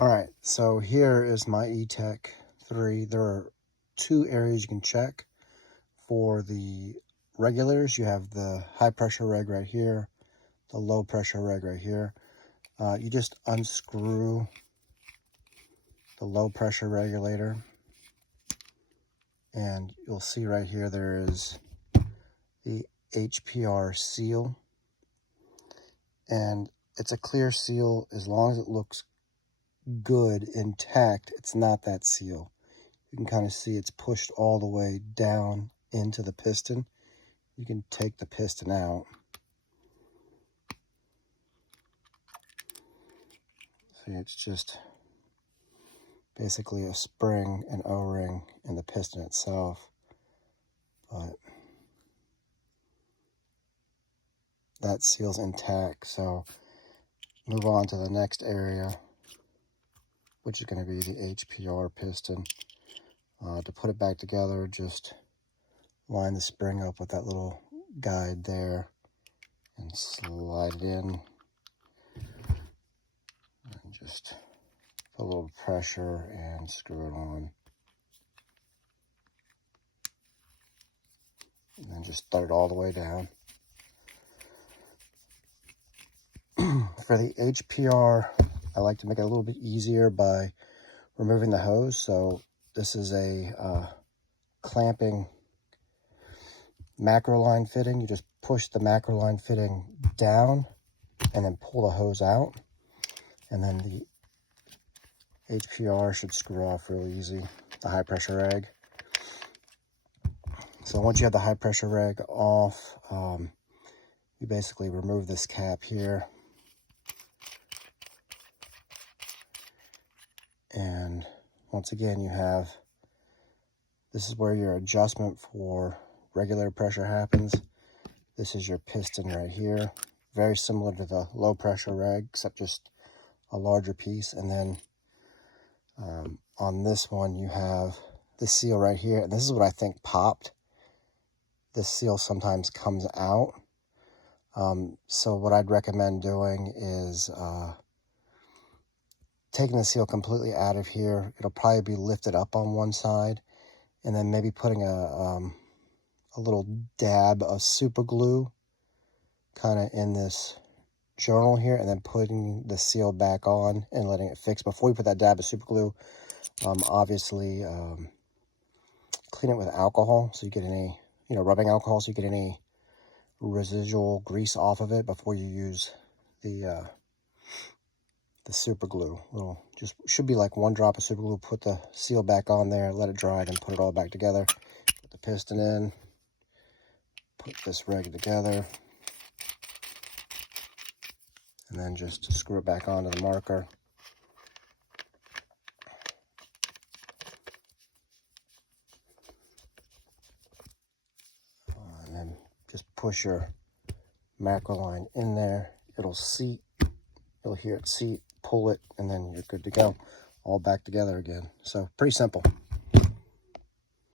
All right, so here is my Etek 3. There are two areas you can check. For the regulators, you have the high pressure reg right here, the low pressure reg right here. You just unscrew the low pressure regulator, and you'll see right here there is the HPR seal, and it's a clear seal. As long as it looks good, intact, it's not that seal. You can kind of see it's pushed all the way down into the piston. You can take the piston out. See, it's just basically a spring and O-ring in the piston itself. But that seal's intact, so move on to the next area, which is going to be the HPR piston. To put it back together, just line the spring up with that little guide there and slide it in, and just put a little pressure and screw it on, and then just thread it all the way down. For the HPR, I like to make it a little bit easier by removing the hose. So this is a clamping macro line fitting. You just push the macro line fitting down and then pull the hose out, and then the HPR should screw off really easy, the high pressure reg. So once you have the high pressure reg off, you basically remove this cap here, and once again you have, this is where your adjustment for regulator pressure happens. This is your piston right here, very similar to the low pressure reg, except just a larger piece. And then on this one you have the seal right here, and this is what I think popped. This seal sometimes comes out. So what I'd recommend doing is taking the seal completely out of here. It'll probably be lifted up on one side, and then maybe putting a little dab of super glue kind of in this journal here, and then putting the seal back on and letting it fix. Before you put that dab of super glue, obviously clean it with alcohol, so you get any, rubbing alcohol, so you get any residual grease off of it before you use the super glue. Just should be like one drop of super glue. Put the seal back on there, let it dry, and put it all back together. Put the piston in, put this reg together, and then just screw it back onto the marker. And then just push your macro line in there. It'll seat. You'll hear it seat. Pull it, and then you're good to go. All back together again. So pretty simple.